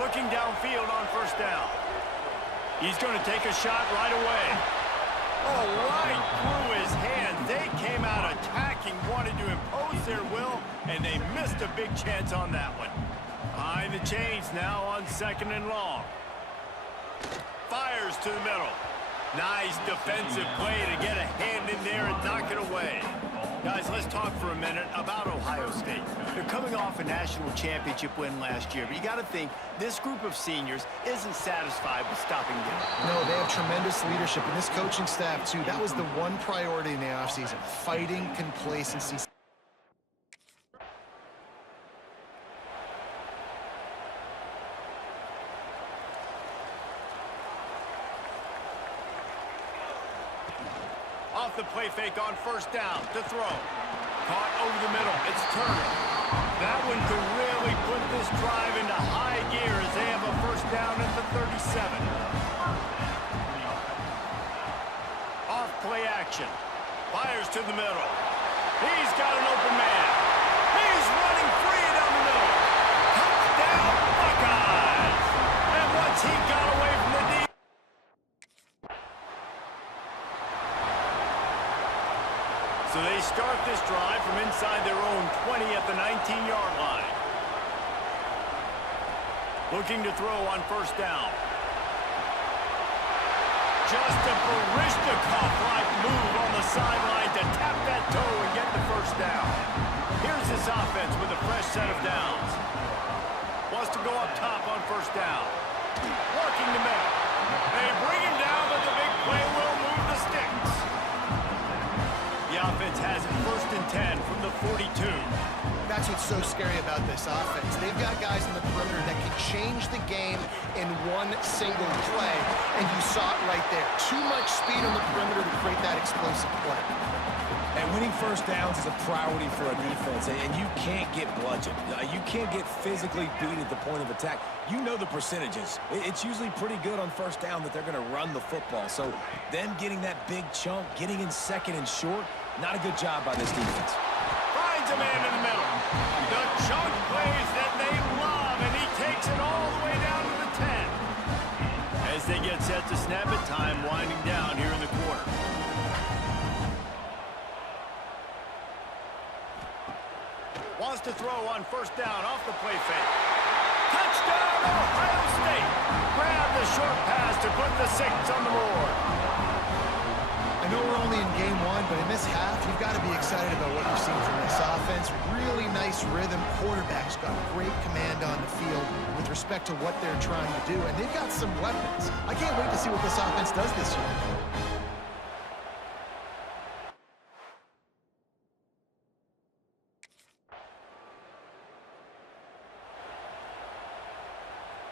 Looking downfield on first down. He's going to take a shot right away. Oh, right through his hands. They came out attacking, wanted to impose their will, and they missed a big chance on that one. Behind the chains now on 2nd and long. Fires to the middle. Nice defensive play to get a hand in there and knock it away. Guys, let's talk for a minute about Ohio State. They're coming off a national championship win last year, but you got to think this group of seniors isn't satisfied with stopping them. No, they have tremendous leadership, and this coaching staff, too. That was the one priority in the offseason, fighting complacency. Off the play fake on first down to throw. Caught over the middle. It's Turner. That one could really put this drive into high gear as they have a first down at the 37. Off play action. Fires to the middle. He's got an open man. He's running free down the middle. Touchdown, Buckeyes. And once he got away from the D. So they start this drive from inside their own 20 at the 19-yard line. Looking to throw on first down. Just a Barishnikov-like move on the sideline to tap that toe and get the first down. Here's this offense with a fresh set of downs. Wants to go up top on first down. Working the middle. They bring him down, but the big play will move the sticks. The offense has it 1st and 10 from the 42. That's what's so scary about this offense. They've got guys in the perimeter that can change the game in one single play, and you saw it right there. Too much speed on the perimeter to create that explosive play. And winning first downs is a priority for a defense, and you can't get bludgeoned. You can't get physically beat at the point of attack. You know the percentages. It's usually pretty good on first down that they're going to run the football. So them getting that big chunk, getting in 2nd and short, not a good job by this defense. Finds a man in the middle. The chunk plays that they love, and he takes it all the way down to the 10. As they get set to snap it, time winding down here in the quarter. Wants to throw on first down off the play fake. Touchdown, Ohio State. Grab the short pass to put the 6 on the board. I know we're only in game 1, but in this half, you've got to be excited about what you've seen from this offense. Really nice rhythm. Quarterback's got great command on the field with respect to what they're trying to do, and they've got some weapons. I can't wait to see what this offense does this year.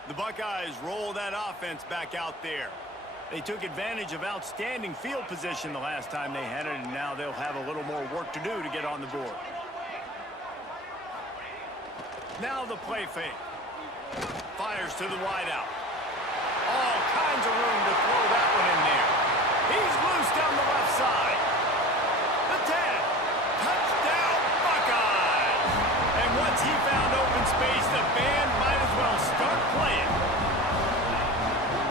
The Buckeyes roll that offense back out there. They took advantage of outstanding field position the last time they had it, and now they'll have a little more work to do to get on the board. Now the play fake. Fires to the wideout. All kinds of room to throw that one in there. He's loose down the left side. The 10. Touchdown, Buckeyes. And once he found open space, the band might as well start playing.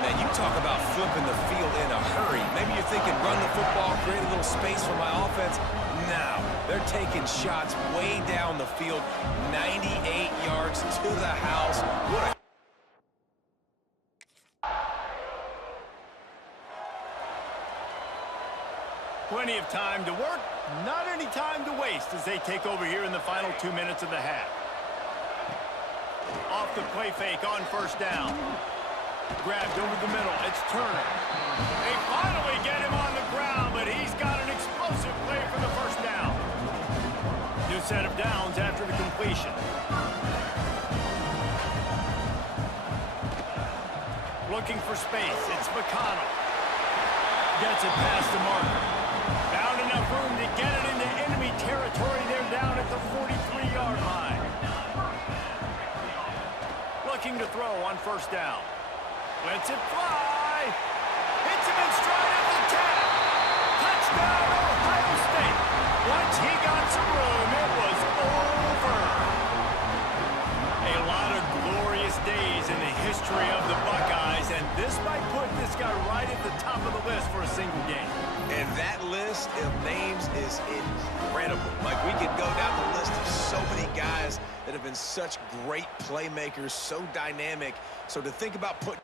Man, you talk about flipping the field in a hurry. Maybe you're thinking run the football, create a little space for my offense. Now they're taking shots way down the field, 98 yards to the house. What a plenty of time to work, not any time to waste as they take over here in the final 2 minutes of the half. Off the play fake on first down. Grabbed over the middle. It's Turner. They finally get him on the ground, but he's got an explosive play for the first down. New set of downs after the completion. Looking for space. It's McConnell. Gets it past the marker. Found enough room to get it into enemy territory. They're down at the 43-yard line. Looking to throw on first down. Lets it fly. Hits him in stride at the 10. Touchdown, Ohio State. Once he got some room, it was over. A lot of glorious days in the history names is incredible. Like, we could go down the list of so many guys that have been such great playmakers, so dynamic. So to think about putting...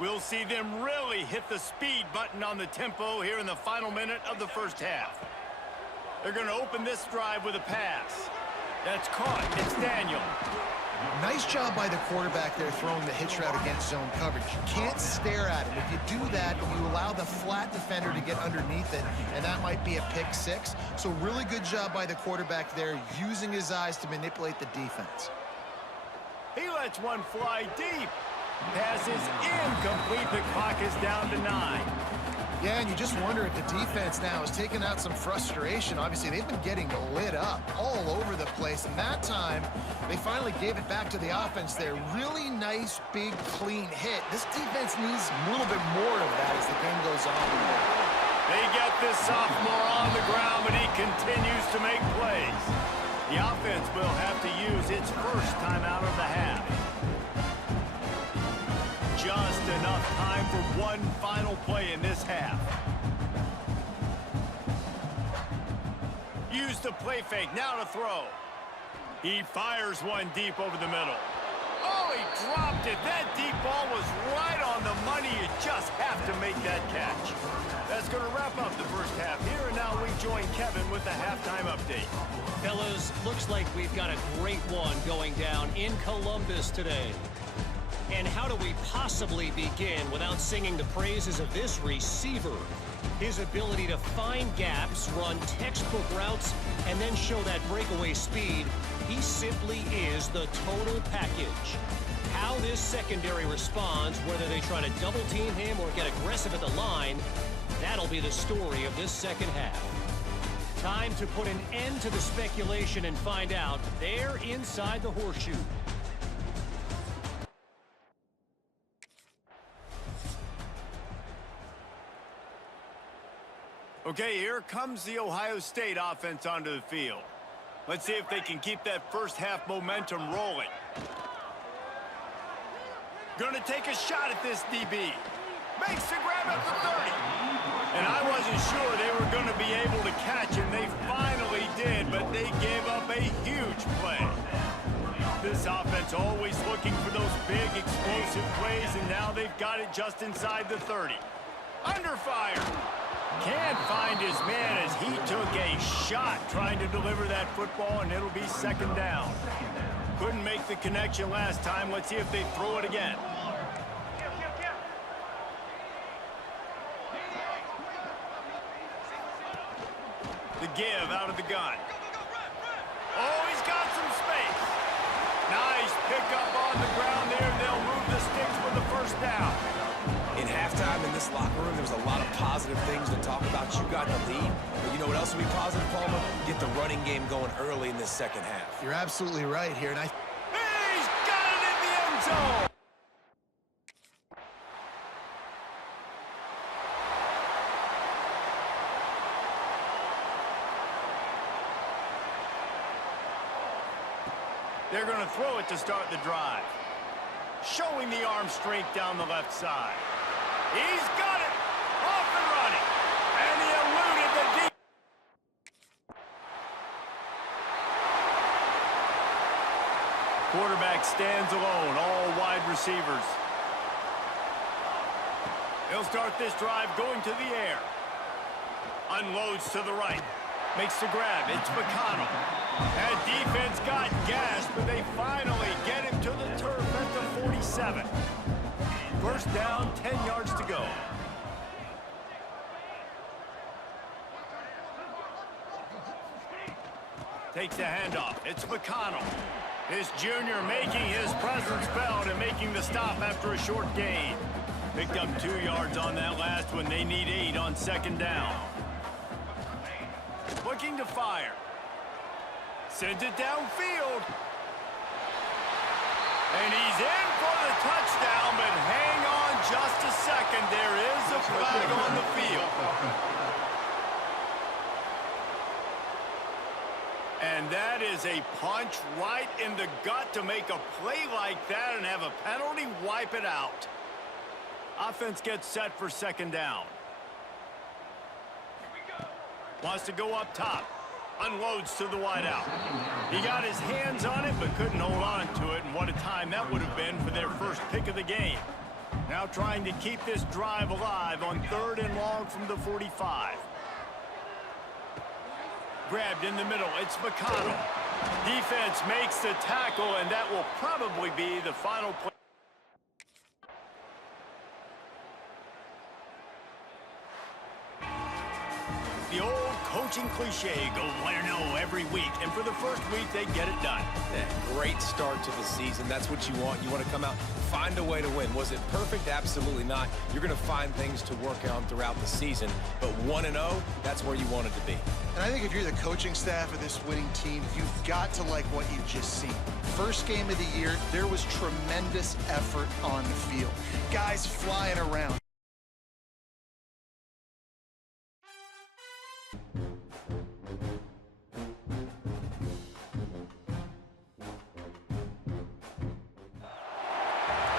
We'll see them really hit the speed button on the tempo here in the final minute of the first half. They're going to open this drive with a pass. That's caught. It's Daniel. Nice job by the quarterback there throwing the hitch route against zone coverage. You can't stare at him. If you do that, you allow the flat defender to get underneath it, and that might be a pick six. So really good job by the quarterback there, using his eyes to manipulate the defense. He lets one fly deep. Pass is incomplete. The clock is down to 9. Yeah, and you just wonder if the defense now is taking out some frustration. Obviously, they've been getting lit up all over the place, and that time, they finally gave it back to the offense there. Really nice, big, clean hit. This defense needs a little bit more of that as the game goes on. They get this sophomore on the ground, but he continues to make plays. The offense will have to use its first timeout of the half. Just enough time for one final play in this half. Use the play fake, now to throw. He fires one deep over the middle. Oh, he dropped it. That deep ball was right on the money. You just have to make that catch. That's going to wrap up the first half here, and now we join Kevin with the halftime update. Fellas, looks like we've got a great one going down in Columbus today. And how do we possibly begin without singing the praises of this receiver? His ability to find gaps, run textbook routes, and then show that breakaway speed. He simply is the total package. How this secondary responds, whether they try to double team him or get aggressive at the line, that'll be the story of this second half. Time to put an end to the speculation and find out. They're inside the horseshoe. Okay, here comes the Ohio State offense onto the field. Let's see if they can keep that first half momentum rolling. Gonna take a shot at this DB. Makes the grab at the 30. And I wasn't sure they were gonna be able to catch, and they finally did, but they gave up a huge play. This offense always looking for those big explosive plays, and now they've got it just inside the 30. Under fire. Can't find his man as he took a shot trying to deliver that football, and it'll be second down. Couldn't make the connection last time. Let's see if they throw it again. The give out of the gun. Oh, he's got some space. Nice pickup on the ground there. They'll move the sticks with the first down. In halftime in this locker room, there was a lot of positive things to talk about. You got the lead, but you know what else will be positive, Palmer? Get the running game going early in this second half. You're absolutely right here, and He's got it in the end zone! They're going to throw it to start the drive. Showing the arm strength down the left side. He's got it! Off and running! And he eluded the deep. Quarterback stands alone, all wide receivers. He'll start this drive going to the air. Unloads to the right. Makes the grab. It's McConnell. That defense got gashed, but they finally get him to the turf at the 47. First down, 10 yards to go. Takes the handoff. It's McConnell. This junior making his presence felt and making the stop after a short gain. Picked up 2 yards on that last one. They need 8 on second down. Looking to fire. Sends it downfield. And he's in for the touchdown, but hang on just a second. There is a flag on the field. And that is a punch right in the gut to make a play like that and have a penalty wipe it out. Offense gets set for second down. Wants to go up top. Unloads to the wideout. He got his hands on it but couldn't hold on to it, and what a time that would have been for their first pick of the game. Now trying to keep this drive alive on 3rd and long from the 45. Grabbed in the middle. It's McConnell. Defense makes the tackle, and that will probably be the final play. The old coaching cliche, go 1-0 every week, and for the first week, they get it done. Yeah, great start to the season. That's what you want. You want to come out, find a way to win. Was it perfect? Absolutely not. You're going to find things to work on throughout the season, but 1-0, that's where you want it to be. And I think if you're the coaching staff of this winning team, you've got to like what you've just seen. First game of the year, there was tremendous effort on the field. Guys flying around.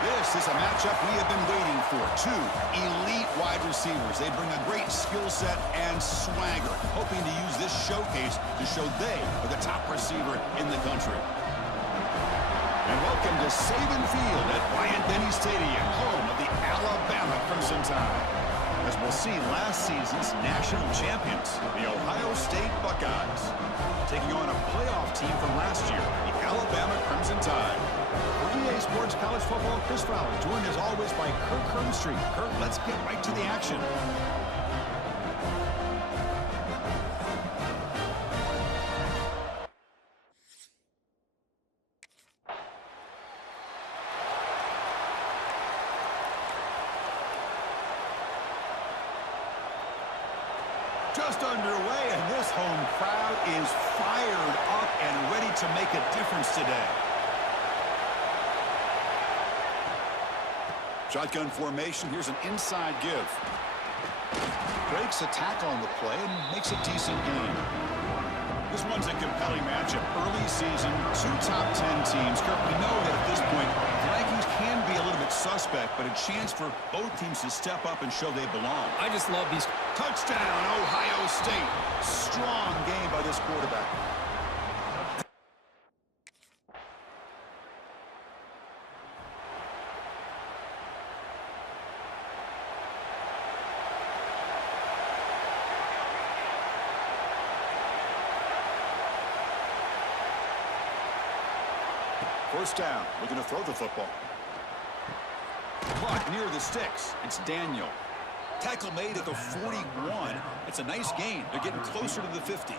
This is a matchup we have been waiting for. Two elite wide receivers. They bring a great skill set and swagger, hoping to use this showcase to show they are the top receiver in the country. And welcome to Saban Field at Bryant-Denny Stadium, home of the Alabama Crimson Tide. As we'll see, last season's national champions, the Ohio State Buckeyes, taking on a playoff team from last year, the Alabama Crimson Tide. For EA Sports College Football, Chris Fowler, joined as always by Kirk Hermstreet. Kirk, let's get right to the action. Just underway, and this home crowd is fired up and ready to make a difference today. Shotgun formation. Here's an inside give. Breaks a tackle on the play and makes a decent gain. This one's a compelling matchup. Early season, 2 top 10 teams. Kirk, we know that at this point, the rankings can be a little bit suspect, but a chance for both teams to step up and show they belong. I just love these. Touchdown, Ohio State. Strong game by this quarterback. First down. We're going to throw the football. Clock near the sticks. It's Daniel. Tackle made at the 41. It's a nice gain. They're getting closer to the 50.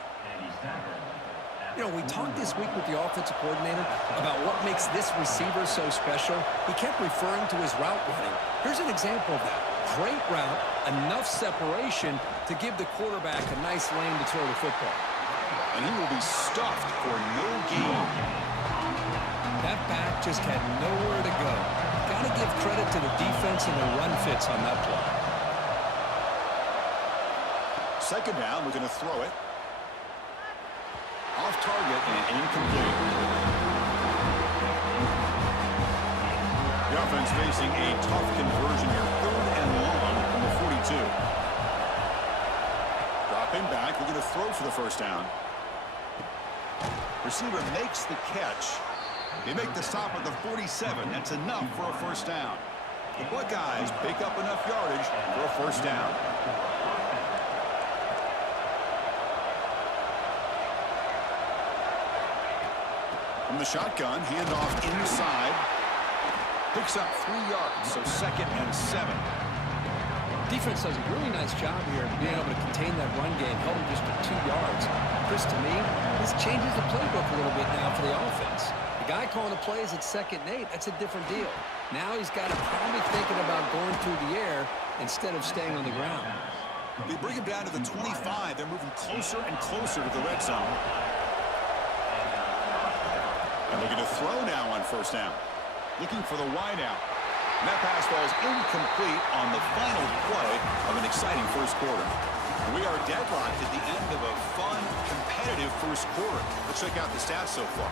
You know, we talked this week with the offensive coordinator about what makes this receiver so special. He kept referring to his route running. Here's an example of that. Great route, enough separation to give the quarterback a nice lane to throw the football. And he will be stuffed for no gain. That back just had nowhere to go. Got to give credit to the defense and the run fits on that play. Second down, we're going to throw it. Off target and incomplete. The offense facing a tough conversion here. 3rd and long from the 42. Dropping back, we're going to throw for the first down. Receiver makes the catch. They make the stop at the 47. That's enough for a first down. The Buckeyes pick up enough yardage for a first down. From the shotgun, handoff inside. Picks up 3 yards, so 2nd and 7. Defense does a really nice job here being able to contain that run game, held him just to 2 yards. Chris, to me, this changes the playbook a little bit now for the offense. The guy calling the plays at 2nd and 8, that's a different deal. Now he's got to probably thinking about going through the air instead of staying on the ground. They bring him down to the 25. They're moving closer and closer to the red zone. And looking to throw now on first down. Looking for the wideout. And that pass falls incomplete on the final play of an exciting first quarter. We are deadlocked at the end of a fun, competitive first quarter. Let's check out the stats so far.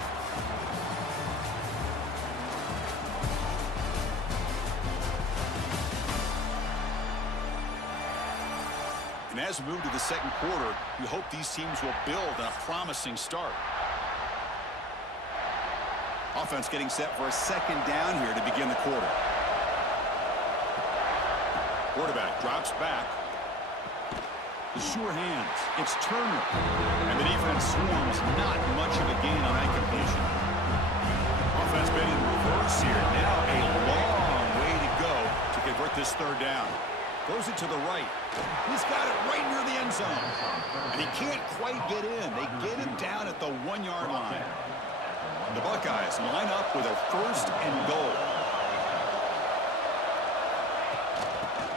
And as we move to the second quarter, we hope these teams will build on a promising start. Offense getting set for a second down here to begin the quarter. Quarterback drops back. The sure hands. It's Turner. And the defense swarms. Not much of a gain on that completion. Offense been in reverse here. Now a long way to go to convert this third down. Throws it to the right. He's got it right near the end zone. And he can't quite get in. They get him down at the 1-yard line. The Buckeyes line up with a first and goal.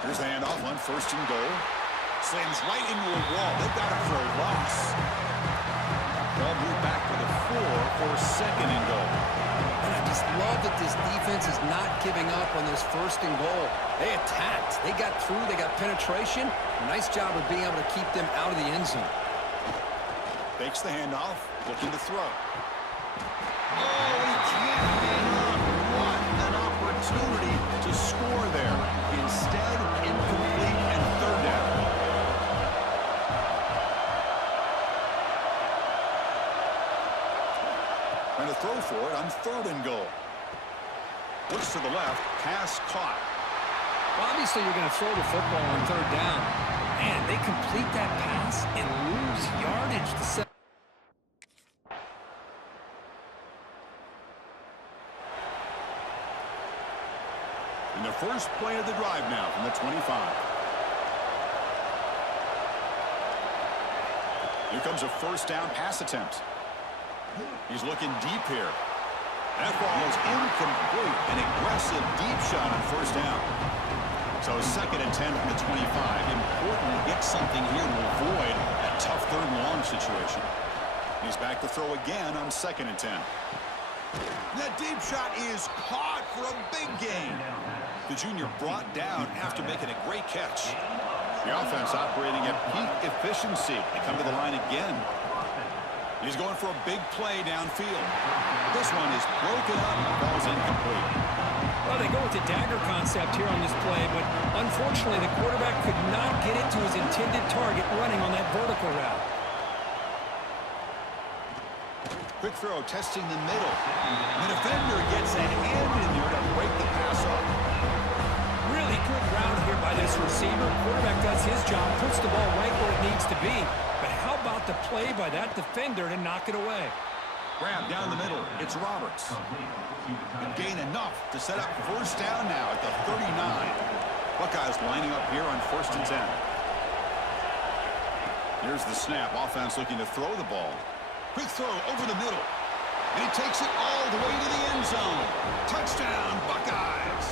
Here's the handoff on first and goal. Slams right into a wall. They've got it for a loss. Ball moved back to the 4 for second and goal. And I just love that this defense is not giving up on this first and goal. They attacked. They got through. They got penetration. Nice job of being able to keep them out of the end zone. Fakes the handoff. Looking to throw. Oh, he can't hang on. What an opportunity to score there. Instead, incomplete and third down. Trying to throw for it on third and goal. Looks to the left. Pass caught. Well, obviously, you're going to throw the football on third down. Man, they complete that pass and lose yardage to set. In the first play of the drive now from the 25. Here comes a first down pass attempt. He's looking deep here. That ball is incomplete. An aggressive deep shot on first down. So second and 10 from the 25. Important to get something here to avoid that tough third and long situation. He's back to throw again on second and 10. That deep shot is caught for a big gain. The junior brought down after making a great catch. The offense operating at peak efficiency. They come to the line again. He's going for a big play downfield. This one is broken up. Ball's incomplete. Well, they go with the dagger concept here on this play, but unfortunately the quarterback could not get it to his intended target running on that vertical route. Quick throw, testing the middle. The defender gets a hand in there to break the pass up. Really good route here by this receiver. Quarterback does his job, puts the ball right where it needs to be. But how about the play by that defender to knock it away? Grab down the middle. It's Roberts. And gain enough to set up first down now at the 39. Buckeyes lining up here on first and 10. Here's the snap. Offense looking to throw the ball. Quick throw over the middle. And he takes it all the way to the end zone. Touchdown, Buckeyes.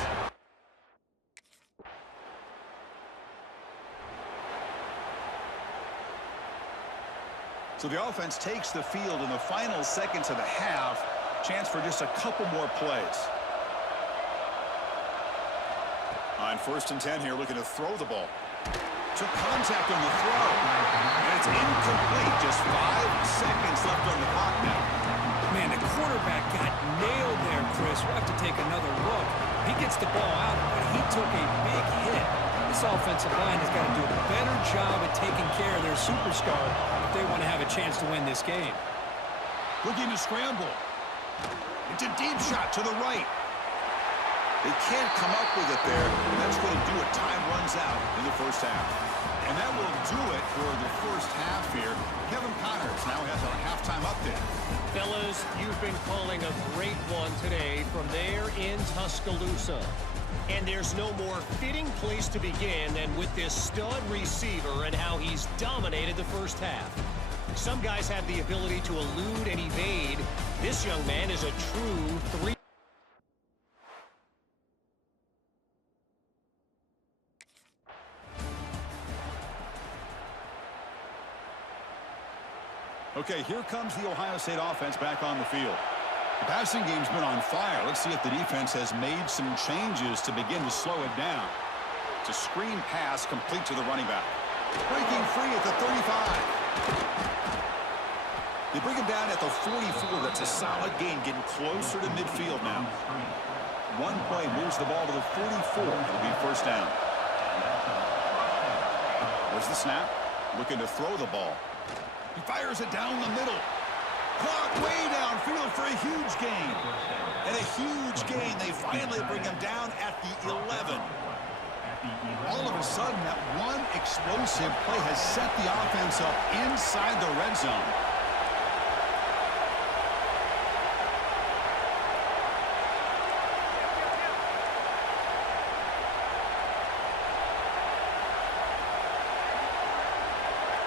So the offense takes the field in the final seconds of the half. Chance for just a couple more plays. On first and 10 here, looking to throw the ball. Took contact on the throw. And it's incomplete. Just 5 seconds left on the clock now. Man, the quarterback got nailed there, Chris. We'll have to take another look. He gets the ball out, but he took a big hit. This offensive line has got to do a better job at taking care of their superstar if they want to have a chance to win this game. Looking to scramble. It's a deep shot to the right. They can't come up with it there, and that's going to do it. Time runs out in the first half. And that will do it for the first half here. Kevin Connors now has our halftime update. Fellas, you've been calling a great one today from there in Tuscaloosa. And there's no more fitting place to begin than with this stud receiver and how he's dominated the first half. Some guys have the ability to elude and evade. This young man is a true three. Okay, here comes the Ohio State offense back on the field. The passing game's been on fire. Let's see if the defense has made some changes to begin to slow it down. It's a screen pass complete to the running back. Breaking free at the 35. They bring him down at the 44. That's a solid gain, getting closer to midfield now. One play moves the ball to the 44. It'll be first down. There's the snap. Looking to throw the ball. He fires it down the middle. Caught way downfield for a huge gain. And a huge gain. They finally bring him down at the 11. All of a sudden, that one explosive play has set the offense up inside the red zone.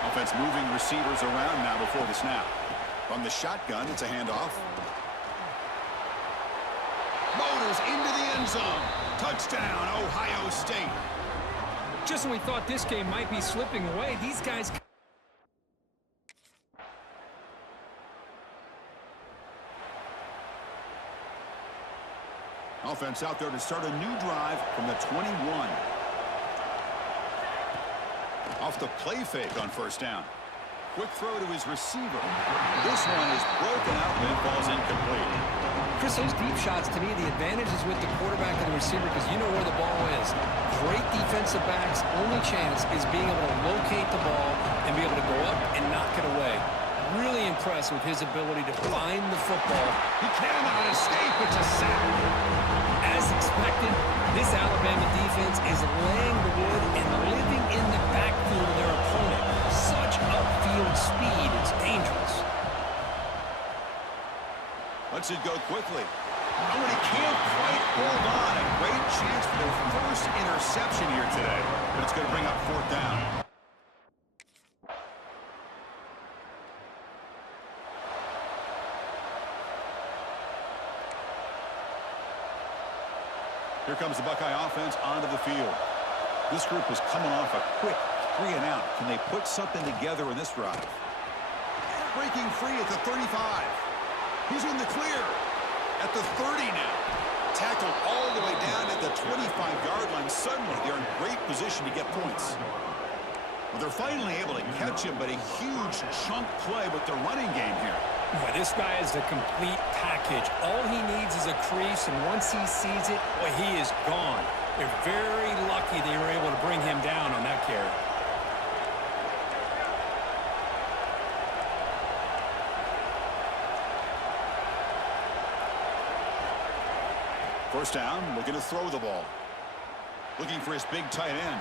Offense moving receivers around now before the snap. From the shotgun, it's a handoff. Motors into the end zone. Touchdown, Ohio State. Just when we thought this game might be slipping away, these guys... Offense out there to start a new drive from the 21. Off the play fake on first down. Quick throw to his receiver. This one is broken out and it falls incomplete. Chris, those deep shots, to me, the advantage is with the quarterback and the receiver because you know where the ball is. Great defensive backs' only chance is being able to locate the ball and be able to go up and knock it away. Really impressed with his ability to find the football. He cannot escape. It's a sack. As expected, this Alabama defense is laying the wood and living in the backfield of their opponent. Such upfield speed, it's dangerous. Lets it go quickly. Oh, and he can't quite hold on. A great chance for their first interception here today. But it's going to bring up fourth down. Here comes the Buckeye offense onto the field. This group is coming off a quick 3 and out. Can they put something together in this drive? Breaking free at the 35. He's in the clear at the 30 now. Tackled all the way down at the 25-yard line. Suddenly, they're in great position to get points. Well, they're finally able to catch him, but a huge chunk play with the running game here. Boy, this guy is a complete package. All he needs is a crease, and once he sees it, boy, he is gone. They're very lucky they were able to bring him down on that carry. First down, looking to throw the ball. Looking for his big tight end.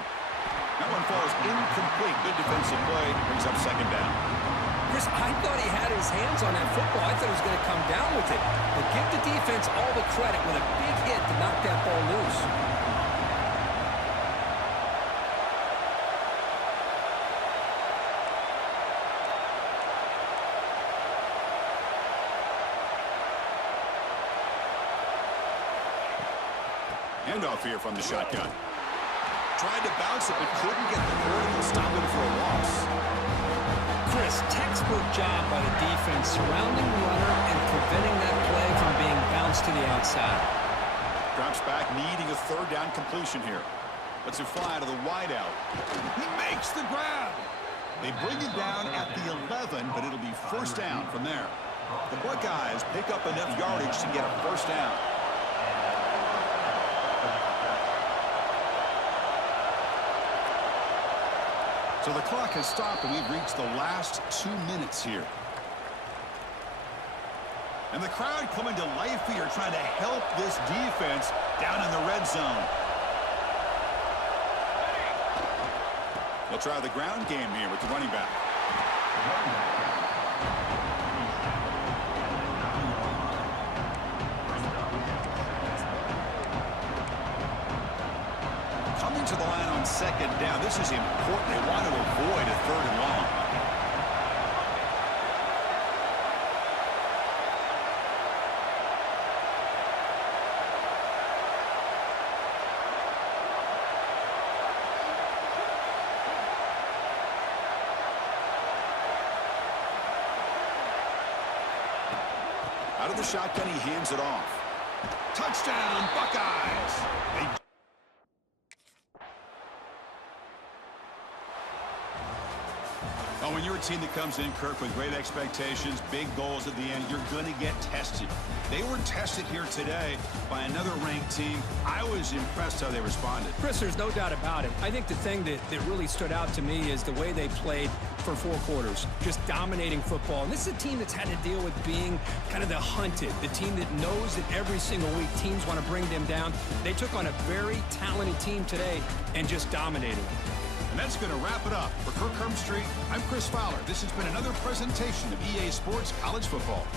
That one falls incomplete. Good defensive play. Brings up second down. Chris, I thought he had his hands on that football. I thought he was going to come down with it. But give the defense all the credit with a big hit to knock that ball loose. Handoff here from the shotgun. Tried to bounce it, but couldn't get the cord to stop him for a loss. Chris, textbook job by the defense surrounding the runner and preventing that play from being bounced to the outside. Drops back, needing a third down completion here. Lets it fly to the wideout. He makes the grab. They bring it down at the 11, but it'll be first down from there. The Buckeyes pick up enough yardage to get a first down. So the clock has stopped, and we've reached the last 2 minutes here. And the crowd coming to life here, trying to help this defense down in the red zone. They'll try the ground game here with the running back. Coming to the line on second down. This is important. They want to avoid a third and long. Out of the shotgun, he hands it off. Touchdown, Buckeyes! Oh, when you're a team that comes in, Kirk, with great expectations, big goals at the end, you're going to get tested. They were tested here today by another ranked team. I was impressed how they responded. Chris, there's no doubt about it. I think the thing that really stood out to me is the way they played for 4 quarters, just dominating football. And this is a team that's had to deal with being kind of the hunted, the team that knows that every single week teams want to bring them down. They took on a very talented team today and just dominated them. And that's going to wrap it up. For Kirk Herbstreit, I'm Chris Fowler. This has been another presentation of EA Sports College Football.